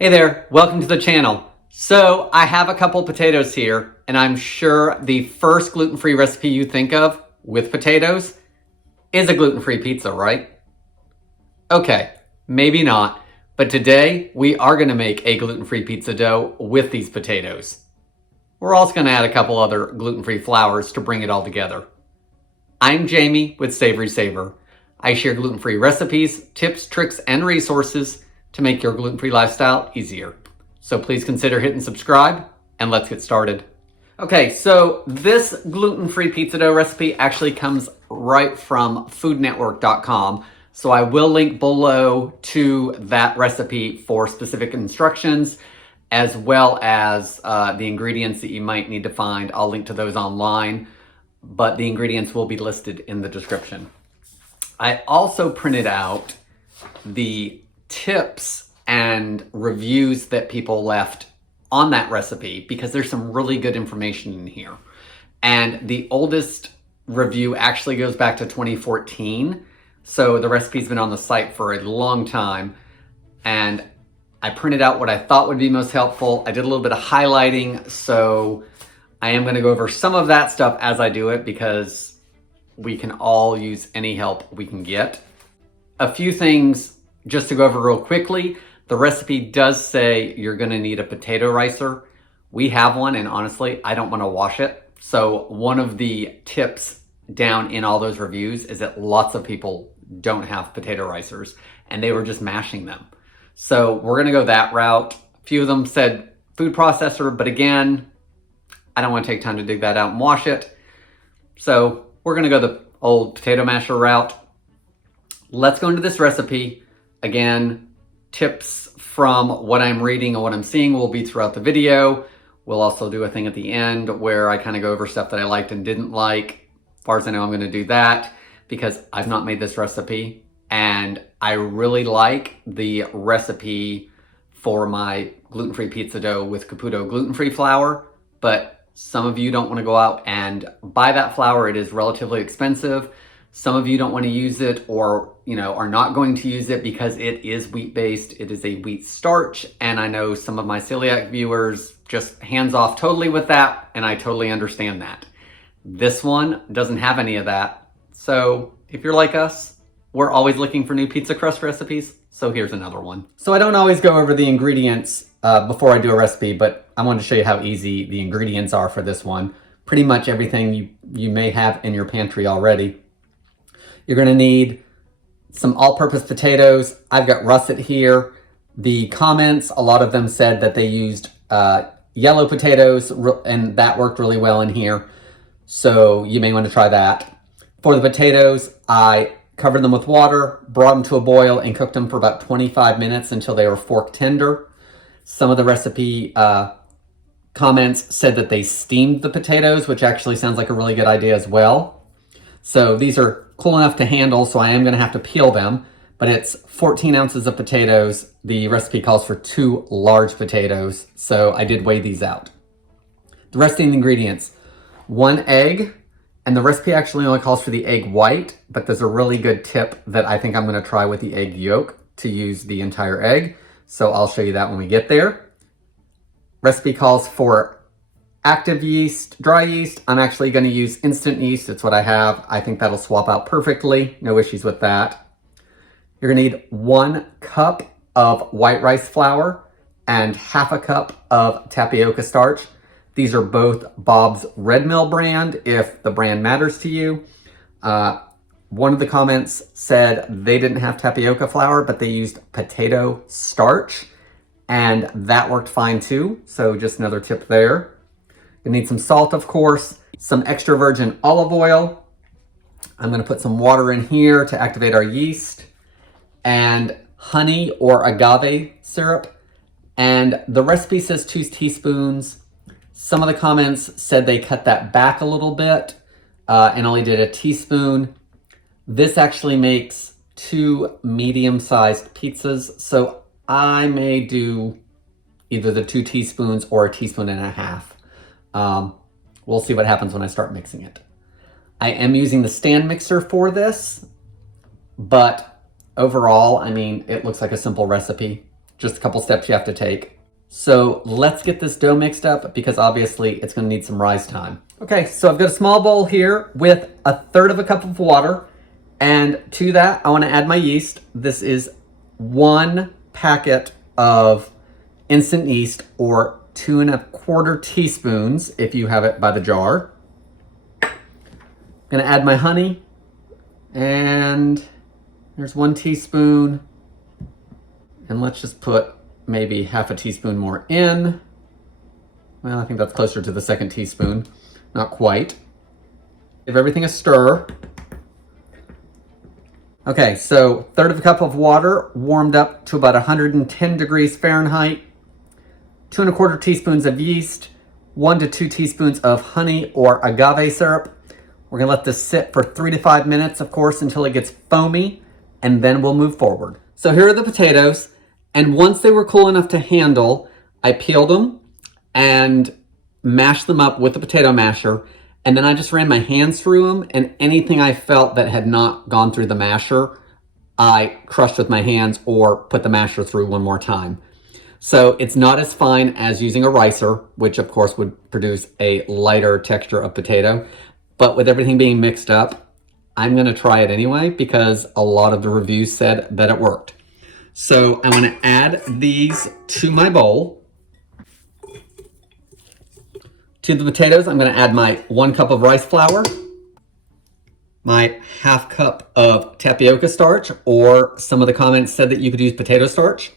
Hey there, welcome to the channel. So I have a couple potatoes here, and I'm sure the first gluten-free recipe you think of with potatoes is a gluten-free pizza, right? Okay, maybe not, but today we are going to make a gluten-free pizza dough with these potatoes. We're also going to add a couple other gluten-free flours to bring it all together. I'm Jamie with SavorySaver. I share gluten-free recipes, tips, tricks, and resources to make your gluten-free lifestyle easier. So please consider hitting subscribe, and let's get started. Okay, so this gluten-free pizza dough recipe actually comes right from foodnetwork.com. So I will link below to that recipe for specific instructions, as well as the ingredients that you might need to find. I'll link to those online, but the ingredients will be listed in the description. I also printed out the tips and reviews that people left on that recipe because there's some really good information in here. And the oldest review actually goes back to 2014. So the recipe's been on the site for a long time. And I printed out what I thought would be most helpful. I did a little bit of highlighting, so I am going to go over some of that stuff as I do it because we can all use any help we can get. A few things just to go over real quickly. The recipe does say you're going to need a potato ricer. We have one, and honestly, I don't want to wash it. So one of the tips down in all those reviews is that lots of people don't have potato ricers, and they were just mashing them. So we're going to go that route. A few of them said food processor, but again, I don't want to take time to dig that out and wash it. So we're going to go the old potato masher route. Let's go into this recipe. Again, tips from what I'm reading and what I'm seeing will be throughout the video. We'll also do a thing at the end where I kind of go over stuff that I liked and didn't like. As far as I know, I'm going to do that because I've not made this recipe. And I really like the recipe for my gluten-free pizza dough with Caputo gluten-free flour. But some of you don't want to go out and buy that flour. It is relatively expensive. Some of you don't want to use it or, are not going to use it because it is wheat-based. It is a wheat starch. And I know some of my celiac viewers just hands off totally with that. And I totally understand that. This one doesn't have any of that. So if you're like us, we're always looking for new pizza crust recipes. So here's another one. So I don't always go over the ingredients before I do a recipe, but I want to show you how easy the ingredients are for this one. Pretty much everything you may have in your pantry already. You're going to need some all-purpose potatoes. I've got russet here. The comments, a lot of them said that they used yellow potatoes, and that worked really well in here. So you may want to try that. For the potatoes, I covered them with water, brought them to a boil, and cooked them for about 25 minutes until they were fork tender. Some of the recipe comments said that they steamed the potatoes, which actually sounds like a really good idea as well. So these are cool enough to handle, so I am going to have to peel them, but it's 14 ounces of potatoes. The recipe calls for 2 large potatoes, so I did weigh these out. The rest of the ingredients, 1 egg, and the recipe actually only calls for the egg white, but there's a really good tip that I think I'm going to try with the egg yolk to use the entire egg, so I'll show you that when we get there. Recipe calls for active yeast, dry yeast. I'm actually going to use instant yeast. It's what I have. I think that'll swap out perfectly. No issues with that. You're going to need 1 cup of white rice flour and half a cup of tapioca starch. These are both Bob's Red Mill brand, if the brand matters to you. One of the comments said they didn't have tapioca flour, but they used potato starch, and that worked fine too. So just another tip there. You need some salt, of course, some extra virgin olive oil. I'm going to put some water in here to activate our yeast, and honey or agave syrup. And the recipe says 2 teaspoons. Some of the comments said they cut that back a little bit and only did a teaspoon. This actually makes 2 medium-sized pizzas, so I may do either the 2 teaspoons or a teaspoon and a half. We'll see what happens when I start mixing it. I am using the stand mixer for this, but overall, I mean, it looks like a simple recipe. just a couple steps you have to take. So let's get this dough mixed up because obviously it's gonna need some rise time. Okay, so I've got a small bowl here with 1/3 cup of water. And to that, I wanna add my yeast. This is 1 packet of instant yeast, or 2 1/4 teaspoons if you have it by the jar. I'm gonna add my honey, and there's 1 teaspoon. And let's just put maybe 1/2 teaspoon more in. Well, I think that's closer to the 2nd teaspoon. Not quite. Give everything a stir. Okay, so 1/3 cup of water warmed up to about 110 degrees Fahrenheit. 2 1/4 teaspoons of yeast, 1 to 2 teaspoons of honey or agave syrup. We're gonna let this sit for 3 to 5 minutes, of course, until it gets foamy, and then we'll move forward. So here are the potatoes, and once they were cool enough to handle, I peeled them and mashed them up with the potato masher, and then I just ran my hands through them, and anything I felt that had not gone through the masher, I crushed with my hands or put the masher through one more time. So it's not as fine as using a ricer, which of course would produce a lighter texture of potato. But with everything being mixed up, I'm gonna try it anyway because a lot of the reviews said that it worked. So I'm gonna add these to my bowl. To the potatoes, I'm gonna add my 1 cup of rice flour, my 1/2 cup of tapioca starch, or some of the comments said that you could use potato starch.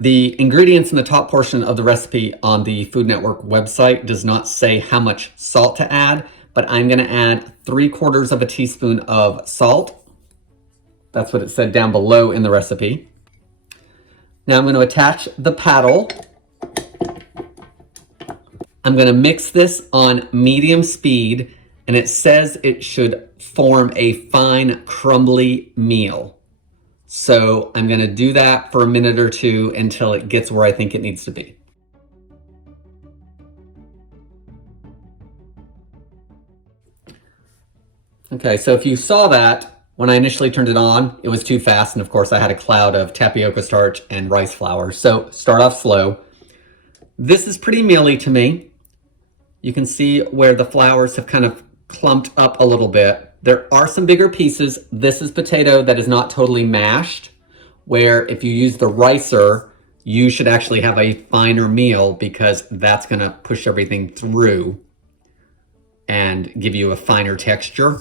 The ingredients in the top portion of the recipe on the Food Network website does not say how much salt to add, but I'm gonna add 3/4 teaspoon of salt. That's what it said down below in the recipe. Now I'm gonna attach the paddle. I'm gonna mix this on medium speed, and it says it should form a fine, crumbly meal. So I'm gonna do that for a minute or two until it gets where I think it needs to be. Okay, so if you saw that, when I initially turned it on, it was too fast, and of course I had a cloud of tapioca starch and rice flour. So start off slow. This is pretty mealy to me. You can see where the flours have kind of clumped up a little bit. There are some bigger pieces. This is potato that is not totally mashed, where if you use the ricer, you should actually have a finer meal because that's gonna push everything through and give you a finer texture.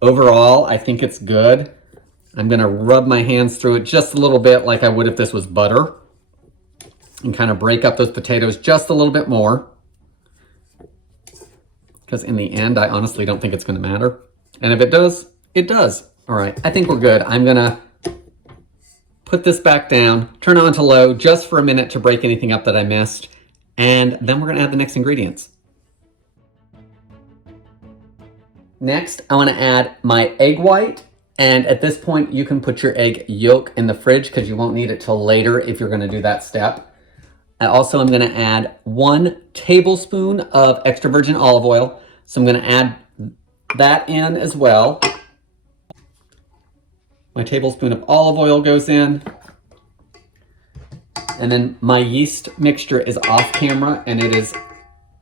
Overall, I think it's good. I'm gonna rub my hands through it just a little bit like I would if this was butter and kind of break up those potatoes just a little bit more. Because in the end, I honestly don't think it's gonna matter. And if it does, it does. All right, I think we're good. I'm gonna put this back down, turn it on to low just for a minute to break anything up that I missed, and then we're gonna add the next ingredients. Next, I wanna add my egg white, and at this point, you can put your egg yolk in the fridge because you won't need it till later if you're gonna do that step. I also am gonna add 1 tablespoon of extra virgin olive oil. So I'm gonna add that in as well. My tablespoon of olive oil goes in. And then my yeast mixture is off camera and it is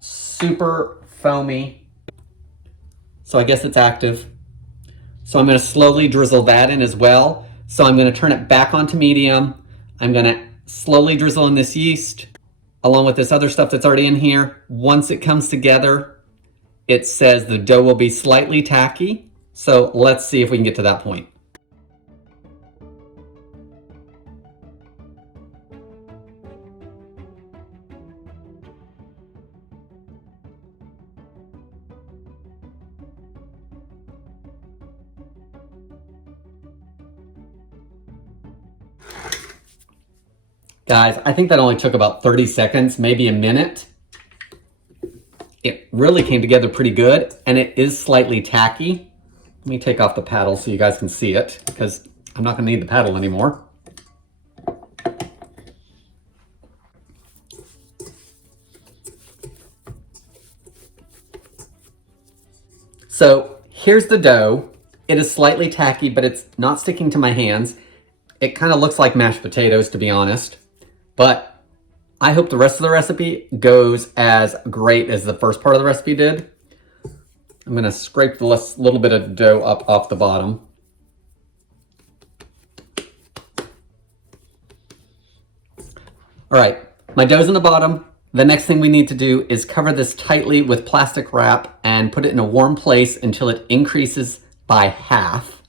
super foamy. So I guess it's active. So I'm gonna slowly drizzle that in as well. So I'm gonna turn it back onto medium. I'm gonna slowly drizzle in this yeast along with this other stuff that's already in here. Once it comes together, it says the dough will be slightly tacky. So let's see if we can get to that point. Guys, I think that only took about 30 seconds, maybe a minute. It really came together pretty good, and it is slightly tacky. Let me take off the paddle so you guys can see it, because I'm not gonna need the paddle anymore. So here's the dough. It is slightly tacky, but it's not sticking to my hands. It kind of looks like mashed potatoes, to be honest, but I hope the rest of the recipe goes as great as the first part of the recipe did. I'm gonna scrape the little bit of dough up off the bottom. All right, my dough's in the bottom. The next thing we need to do is cover this tightly with plastic wrap and put it in a warm place until it increases by half.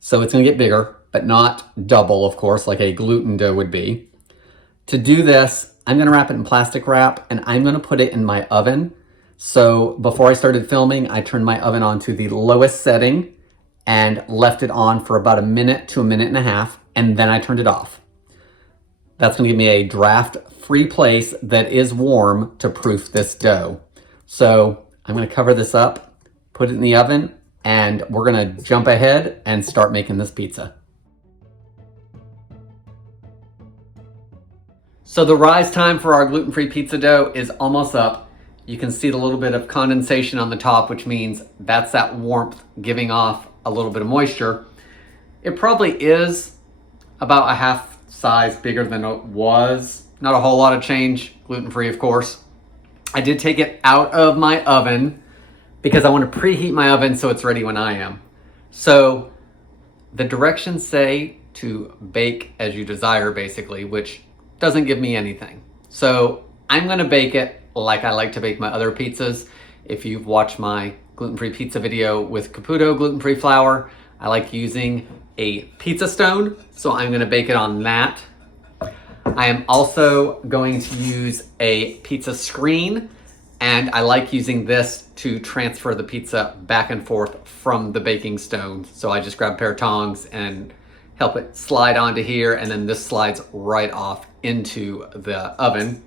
So it's gonna get bigger, but not double, of course, like a gluten dough would be. To do this, I'm gonna wrap it in plastic wrap and I'm gonna put it in my oven. So before I started filming, I turned my oven on to the lowest setting and left it on for about a minute to a minute and a half, and then I turned it off. That's gonna give me a draft-free place that is warm to proof this dough. So I'm gonna cover this up, put it in the oven, and we're gonna jump ahead and start making this pizza. So the rise time for our gluten-free pizza dough is almost up. You can see the little bit of condensation on the top, which means that's that warmth giving off a little bit of moisture. It probably is about a half size bigger than it was. Not a whole lot of change, gluten-free of course. I did take it out of my oven because I want to preheat my oven so it's ready when I am. So the directions say to bake as you desire basically, which doesn't give me anything. So I'm gonna bake it like I like to bake my other pizzas. If you've watched my gluten-free pizza video with Caputo gluten-free flour, I like using a pizza stone, so I'm gonna bake it on that. I am also going to use a pizza screen, and I like using this to transfer the pizza back and forth from the baking stone. So I just grab a pair of tongs and help it slide onto here, and then this slides right off into the oven.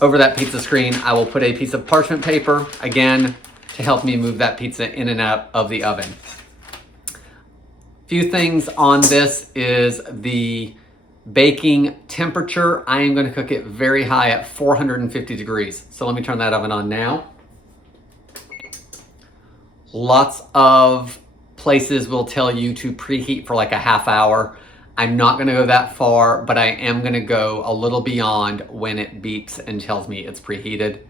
Over that pizza screen, I will put a piece of parchment paper, again, to help me move that pizza in and out of the oven. Few things on this is the baking temperature. I am going to cook it very high at 450 degrees. So let me turn that oven on now. Lots of places will tell you to preheat for like a half hour. I'm not going to go that far, but I am going to go a little beyond when it beeps and tells me it's preheated.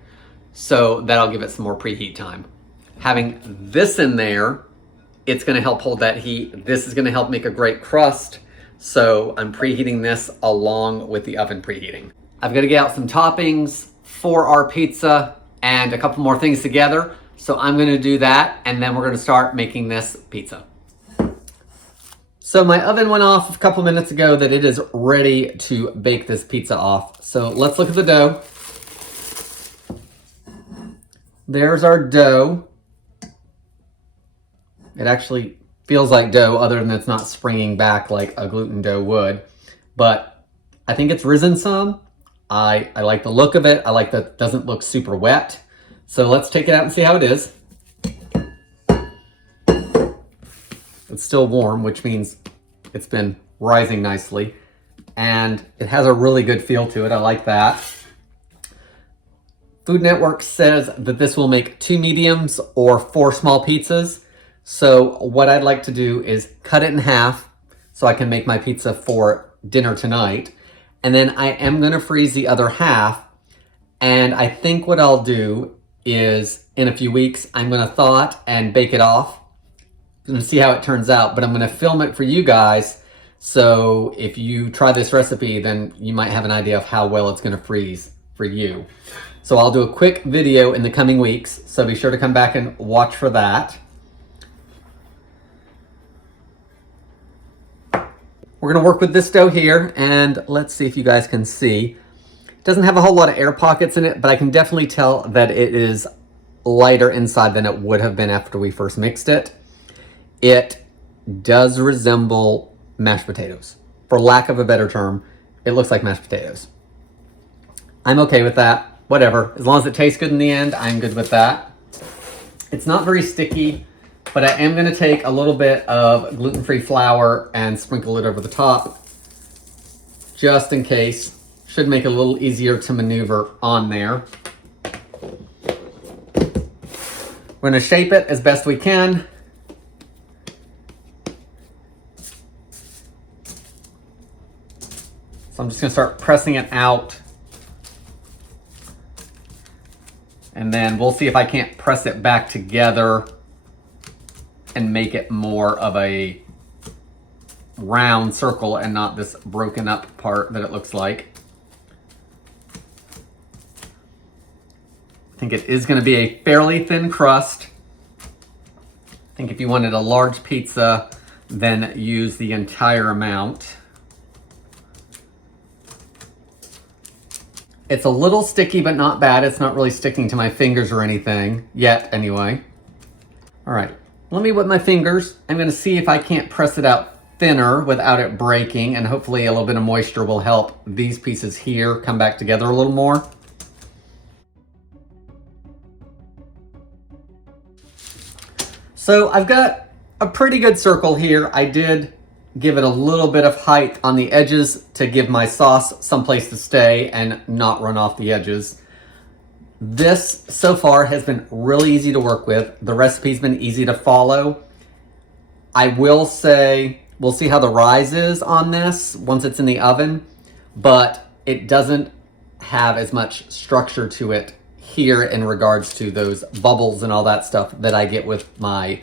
So that'll give it some more preheat time. Having this in there, it's going to help hold that heat. This is going to help make a great crust. So I'm preheating this along with the oven preheating. I've got to get out some toppings for our pizza and a couple more things together. So I'm going to do that, and then we're going to start making this pizza. So my oven went off a couple minutes ago that it is ready to bake this pizza off. So let's look at the dough. There's our dough. It actually feels like dough other than it's not springing back like a gluten dough would. But I think it's risen some. I like the look of it. I like that it doesn't look super wet. So let's take it out and see how it is. It's still warm, which means it's been rising nicely. And it has a really good feel to it. I like that. Food Network says that this will make 2 mediums or 4 small pizzas. So what I'd like to do is cut it in half so I can make my pizza for dinner tonight. And then I am gonna freeze the other half. And I think what I'll do is in a few weeks, I'm gonna thaw it and bake it off. I'm gonna see how it turns out, but I'm gonna film it for you guys. So if you try this recipe, then you might have an idea of how well it's gonna freeze for you. So I'll do a quick video in the coming weeks. So be sure to come back and watch for that. We're gonna work with this dough here, and let's see if you guys can see. It doesn't have a whole lot of air pockets in it, but I can definitely tell that it is lighter inside than it would have been after we first mixed it. It does resemble mashed potatoes. For lack of a better term, it looks like mashed potatoes. I'm okay with that, whatever. As long as it tastes good in the end, I'm good with that. It's not very sticky, but I am gonna take a little bit of gluten-free flour and sprinkle it over the top, just in case. Should make it a little easier to maneuver on there. We're gonna shape it as best we can. So I'm just gonna start pressing it out. And then we'll see if I can't press it back together and make it more of a round circle and not this broken up part that it looks like. I think it is going to be a fairly thin crust. I think if you wanted a large pizza, then use the entire amount. It's a little sticky, but not bad. It's not really sticking to my fingers or anything yet anyway. All right, let me whip my fingers. I'm going to see if I can't press it out thinner without it breaking, and hopefully a little bit of moisture will help these pieces here come back together a little more. So I've got a pretty good circle here. I did give it a little bit of height on the edges to give my sauce someplace to stay and not run off the edges. This so far has been really easy to work with. The recipe's been easy to follow. I will say, we'll see how the rise is on this once it's in the oven, but it doesn't have as much structure to it here in regards to those bubbles and all that stuff that I get with my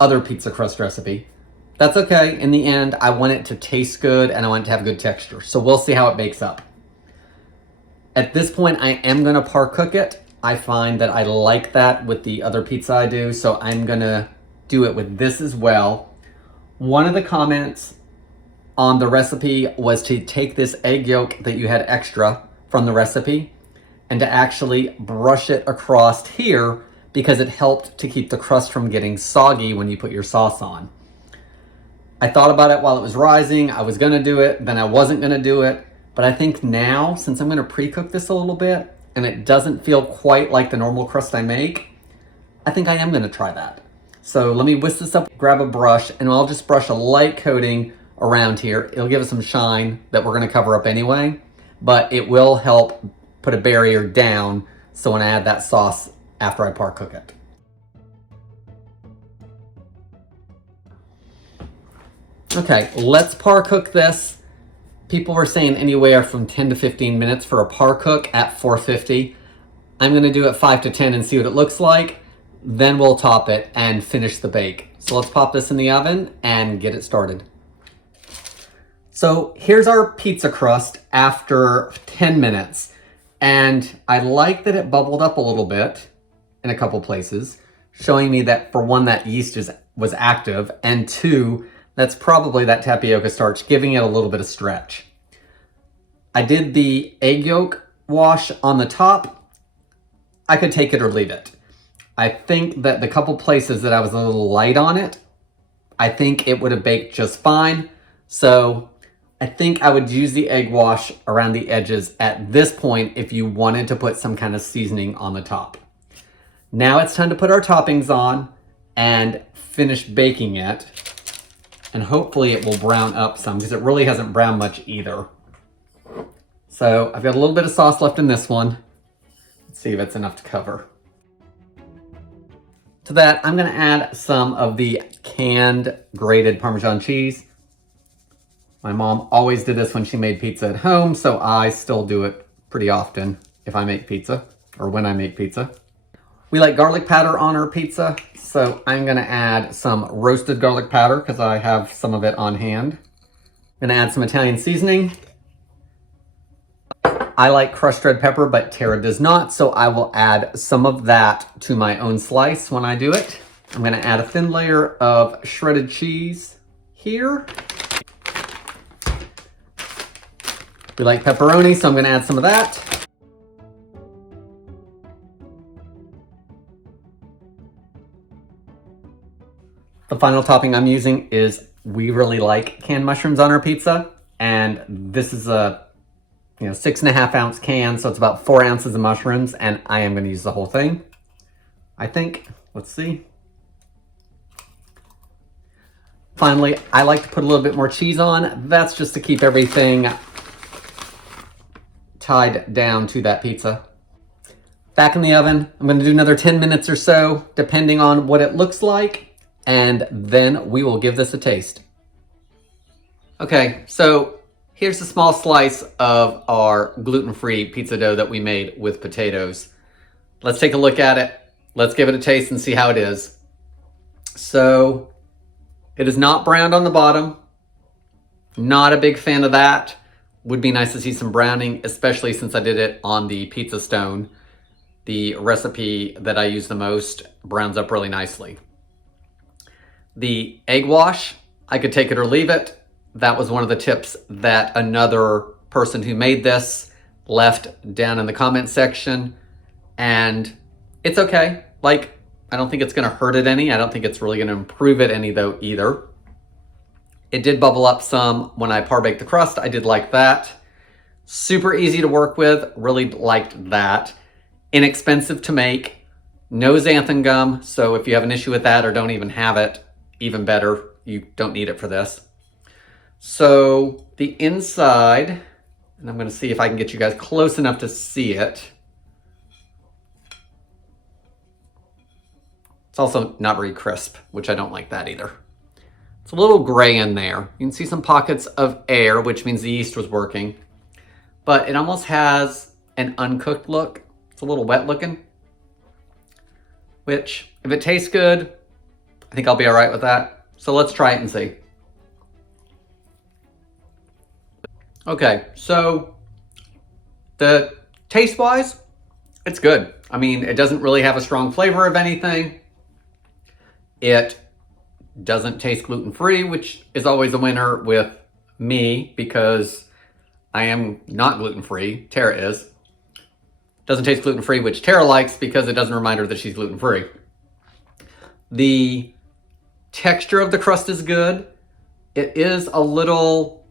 other pizza crust recipe. That's okay. In the end, I want it to taste good and I want it to have good texture. So we'll see how it bakes up. At this point, I am gonna par cook it. I find that I like that with the other pizza I do, so I'm gonna do it with this as well. One of the comments on the recipe was to take this egg yolk that you had extra from the recipe and to actually brush it across here because it helped to keep the crust from getting soggy when you put your sauce on. I thought about it while it was rising. I was gonna do it, then I wasn't gonna do it. But I think now, since I'm gonna pre-cook this a little bit and it doesn't feel quite like the normal crust I make, I think I am gonna try that. So let me whisk this up, grab a brush, and I'll just brush a light coating around here. It'll give it some shine that we're gonna cover up anyway, but it will help put a barrier down so when I add that sauce after I par cook it. Okay, let's par cook this. People were saying anywhere from 10 to 15 minutes for a par cook at 450. I'm gonna do it 5 to 10 and see what it looks like. Then we'll top it and finish the bake. So let's pop this in the oven and get it started. So here's our pizza crust after 10 minutes. And I like that it bubbled up a little bit in a couple places, showing me that for one, that yeast was active, and two, that's probably that tapioca starch giving it a little bit of stretch. I did the egg yolk wash on the top. I could take it or leave it. I think that the couple places that I was a little light on it, I think it would have baked just fine. So I think I would use the egg wash around the edges at this point if you wanted to put some kind of seasoning on the top. Now it's time to put our toppings on and finish baking it. And hopefully it will brown up some because it really hasn't browned much either. So I've got a little bit of sauce left in this one. Let's see if it's enough to cover. To that, I'm gonna add some of the canned grated Parmesan cheese. My mom always did this when she made pizza at home, so I still do it pretty often if I make pizza, or when I make pizza. We like garlic powder on our pizza, so I'm gonna add some roasted garlic powder because I have some of it on hand. I'm gonna add some Italian seasoning. I like crushed red pepper, but Tara does not, so I will add some of that to my own slice when I do it. I'm gonna add a thin layer of shredded cheese here. We like pepperoni, so I'm gonna add some of that. The final topping I'm using is, we really like canned mushrooms on our pizza, and this is a 6.5 ounce can, so it's about 4 ounces of mushrooms, and I am going to use the whole thing, I think. Let's see. Finally, I like to put a little bit more cheese on. That's just to keep everything tied down to that pizza. Back in the oven, I'm going to do another 10 minutes or so, depending on what it looks like, and then we will give this a taste. Okay, so here's a small slice of our gluten-free pizza dough that we made with potatoes. Let's take a look at it. Let's give it a taste and see how it is. So it is not browned on the bottom. Not a big fan of that. Would be nice to see some browning, especially since I did it on the pizza stone. The recipe that I use the most browns up really nicely. The egg wash, I could take it or leave it. That was one of the tips that another person who made this left down in the comment section. And it's okay. Like, I don't think it's gonna hurt it any. I don't think it's really gonna improve it any though either. It did bubble up some when I par-baked the crust. I did like that. Super easy to work with, really liked that. Inexpensive to make, no xanthan gum. So if you have an issue with that or don't even have it, even better, you don't need it for this. So the inside, and I'm gonna see if I can get you guys close enough to see it. It's also not very crisp, which I don't like that either. It's a little gray in there. You can see some pockets of air, which means the yeast was working, but it almost has an uncooked look. It's a little wet looking, which if it tastes good, I think I'll be all right with that. So let's try it and see. Okay, so the taste-wise, it's good. I mean, it doesn't really have a strong flavor of anything. It doesn't taste gluten-free, which is always a winner with me because I am not gluten-free. Tara is. Doesn't taste gluten-free, which Tara likes because it doesn't remind her that she's gluten-free. The texture of the crust is good. It is a little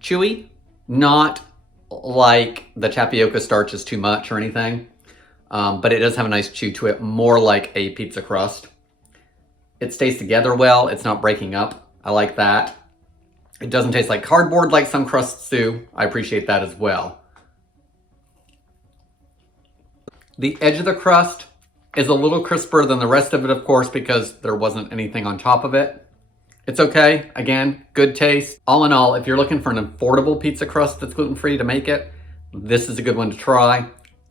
chewy, not like the tapioca starch is too much or anything, but it does have a nice chew to it, more like a pizza crust. It stays together well. It's not breaking up. I like that. It doesn't taste like cardboard like some crusts do. I appreciate that as well. The edge of the crust is a little crisper than the rest of it, of course, because there wasn't anything on top of it. It's okay. Again, good taste. All in all, if you're looking for an affordable pizza crust that's gluten-free to make it, this is a good one to try.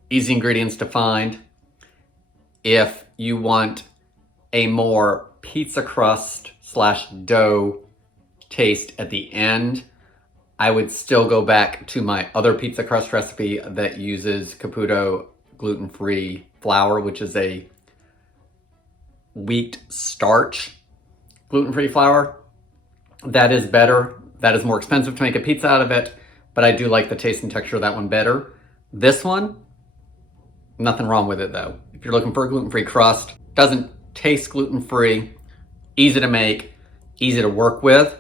Easy ingredients to find. If you want a more pizza crust / dough taste at the end, I would still go back to my other pizza crust recipe that uses Caputo gluten-free flour, which is a wheat starch gluten-free flour. That is better. That is more expensive to make a pizza out of it, but I do like the taste and texture of that one better. This one, nothing wrong with it though. If you're looking for a gluten-free crust, doesn't taste gluten-free, easy to make, easy to work with,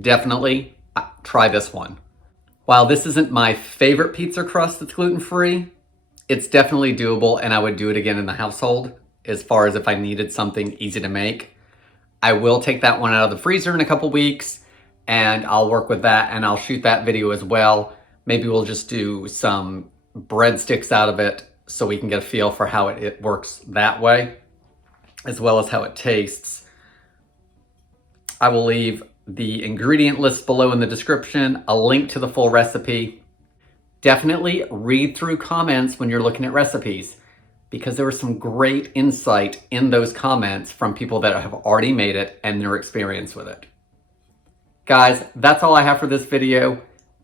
definitely try this one. While this isn't my favorite pizza crust that's gluten-free, it's definitely doable and I would do it again in the household as far as if I needed something easy to make. I will take that one out of the freezer in a couple weeks and I'll work with that and I'll shoot that video as well. Maybe we'll just do some breadsticks out of it so we can get a feel for how it works that way, as well as how it tastes. I will leave the ingredient list below in the description, a link to the full recipe. Definitely read through comments when you're looking at recipes because there was some great insight in those comments from people that have already made it and their experience with it. Guys, that's all I have for this video.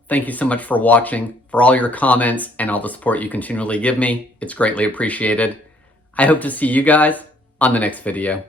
Thank you so much for watching, for all your comments and all the support you continually give me. It's greatly appreciated. I hope to see you guys on the next video.